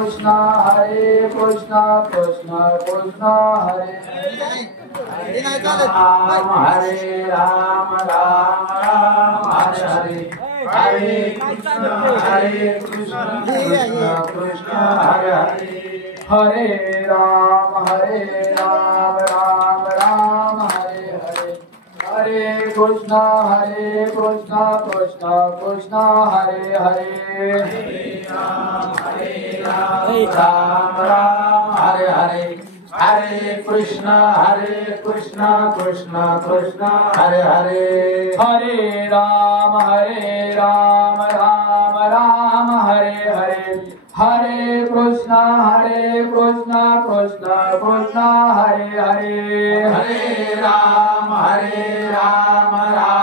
Krishna Hare Krishna Krishna Krishna Hare Ram Hare Ram Ram Ram Hare Hare Hare Krishna Krishna Krishna Hare Hare Hare Ram Ram Ram Hare Hare Hare Krishna Krishna Krishna Hare Hare Ram Ram Hare Hare Hare Krishna Krishna Krishna Hare Hare Hare Ram Ram Hare Hare Hare Krishna Krishna Krishna Hare Hare Hare Ram Ram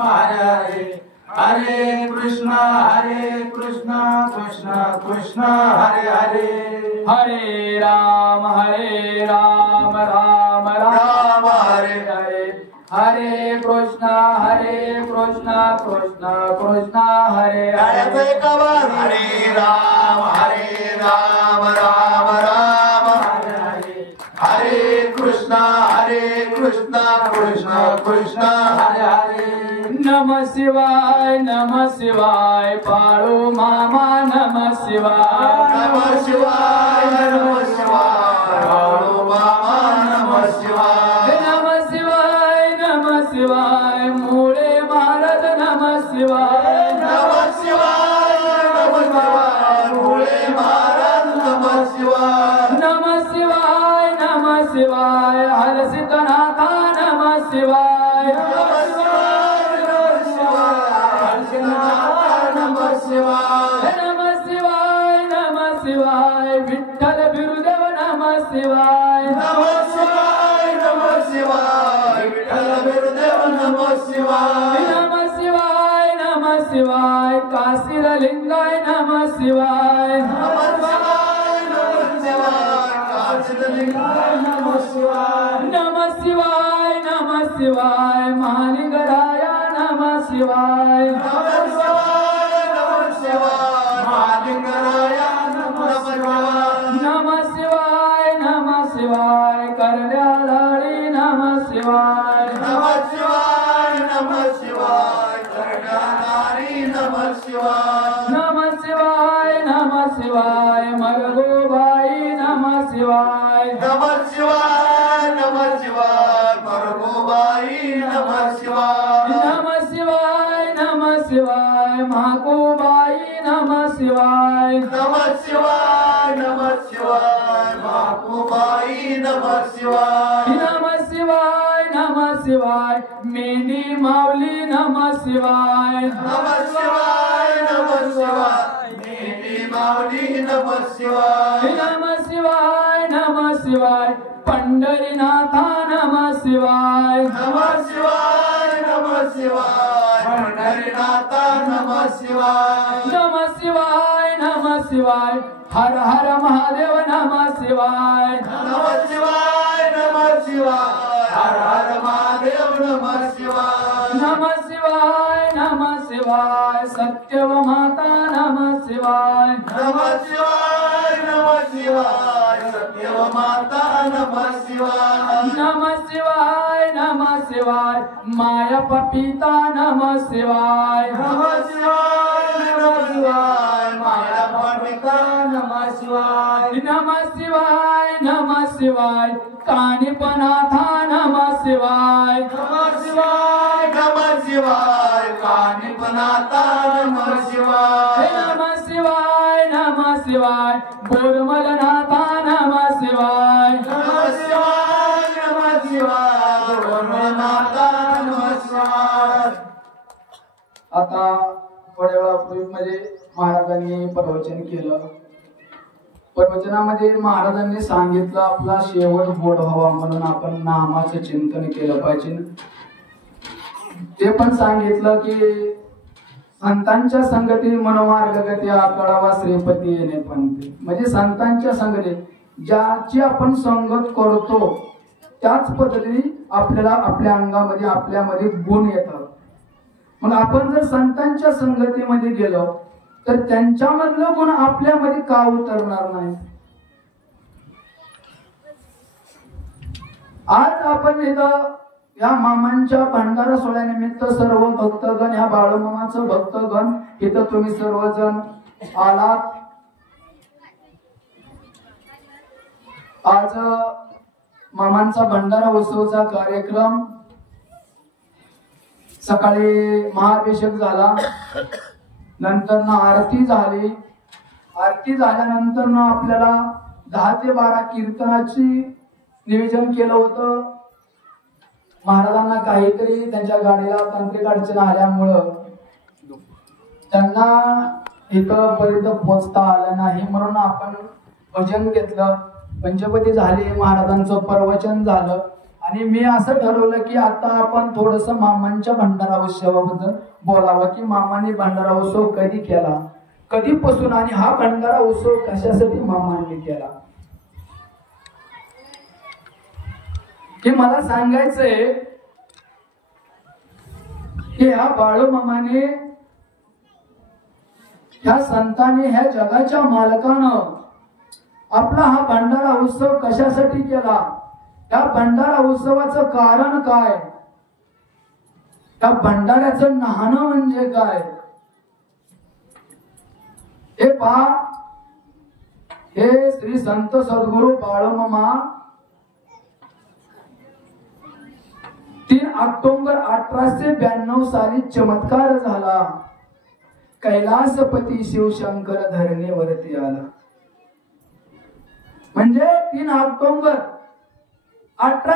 Hare Hare Hare Krishna Krishna Krishna Hare Hare Hare Ram Ram Hare Hare Hare Krishna Krishna Krishna Hare Hare Hare Ram Ram Hare Hare Hare Krishna Krishna Krishna Hare Hare Namah Shivaya Palu Mama Namah Shivaya Namah Shivaya Palu Mama Namah Shivaya Namah Shivaya Mule Maharaj Namah Shivaya Namah Shivaya Mule Maharaj Namah Shivaya Namah Shivaya Har Siddhanatha Namah Shivaya Namah Shivaya Vitthal Birudev Namah Shivaya Namah Shivaya Vitthal Birudev Namah Shivaya Namah Shivaya Kasira Lingaya Namah Shivaya Namah Shivaya Kasira Lingaya Namah Shivaya Namah Shivaya Mahalingaraya Namah Shivaya Namah Shivaya Mahalingaraya Namah Shivaya Karlyalari Namah Shivaya Namah Shivaya Karlyalari Namah Shivaya Namah Shivaya Margobai Namah Shivaya Namah Shivaya Margobai Namah Shivaya Namah Shivaya Mahakubai Namah Shivaya Namah Shivaya Mahakubai Namah Shivaya Namah Shivaya Meni Mauli Namah Shivaya Namah Shivaya Meni Mauli Namah Shivaya Namah Shivaya Pandarinatha Namah Shivaya Namah Shivaya Pandarinatha Namah Shivaya Namah Shivaya Har Har Mahadev Namah Shivaya Namah Shivaya Har Har Mahadev Namah Shivaya Namah Shivaya Satyava Mata Namah Shivaya Namah Shivaya Satyava Mata Namah Shivaya Namah Shivaya Maya Papita Namah Shivaya Namah Shivaya Maya Papita Namah Shivaya Namah Shivaya Kanipanatha Namah Shivaya Namah Shivaya Kanipanatha Namah Shivaya Namah Shivaya Burmalanatha Namah Shivaya Namah Shivaya Burmalanatha Namah Shivaya. आता थोड्या वेळापूर्वी महाराजांनी प्रवचन केलं. प्रवचनामध्ये महाराजांनी सांगितलं आपला शेवट गोड व्हावा म्हणून आपण नामाचं चिंतन केलं पाहिजे. ते पण सांगितलं की संतांच्या संगती मनोमार्ग गती आकळावा श्रीपती येणे पंथी. म्हणजे संतांच्या संगती ज्याची आपण संगत करतो त्याच पद्धतीने आपल्याला आपल्या अंगामध्ये आपल्यामध्ये गुण येतात. मग आपण जर संतांच्या संगतीमध्ये गेलो तर त्यांच्यामधलं गुण आपल्यामध्ये का उतरणार नाही? आज आपण इथं या मामांच्या भंडारा सोहळ्यानिमित्त सर्व भक्तगण, ह्या बाळूमामाचं भक्तगण इथं तुम्ही सर्वजण आलात. आज मामांचा भंडारा उत्सवचा कार्यक्रम सकाळी महाअभिषेक झाला, नंतर आरती झाली. आरती झाल्यानंतर आपल्याला 10 ते 12 कीर्तनाची नियोजन केलं होतं. महाराजांना काहीतरी त्यांच्या गाडीला तांत्रिक अडचण आल्यामुळं त्यांना इथं पर्यंत पोहोचता आलं नाही, म्हणून आपण भजन घेतलं, पंचपदी झाली, महाराजांचं प्रवचन झालं. आणि मी असं ठरवलं की आता आपण थोडस मामांच्या भंडारा उत्सवाबद्दल बोलावं, की मामांनी भंडारा उत्सव कधी केला, कधीपासून, आणि हा भंडारा उत्सव कशासाठी मामांनी केला. हे मला सांगायचंय की ह्या बाळूमामाने, ह्या संतांनी, ह्या जगाच्या मालकानं आपला हा भंडारा उत्सव कशासाठी केला, त्या भंडारा उत्सवाचं कारण काय, त्या भंडाऱ्याचं न्हाणं म्हणजे काय, हे पहा. हे श्री संत सद्गुरु बाळूमामा 3 ऑक्टोबर 1892 साली चमत्कार झाला. कैलासपती शिवशंकर धरणीवरती आला. म्हणजे 3 ऑक्टोबर 18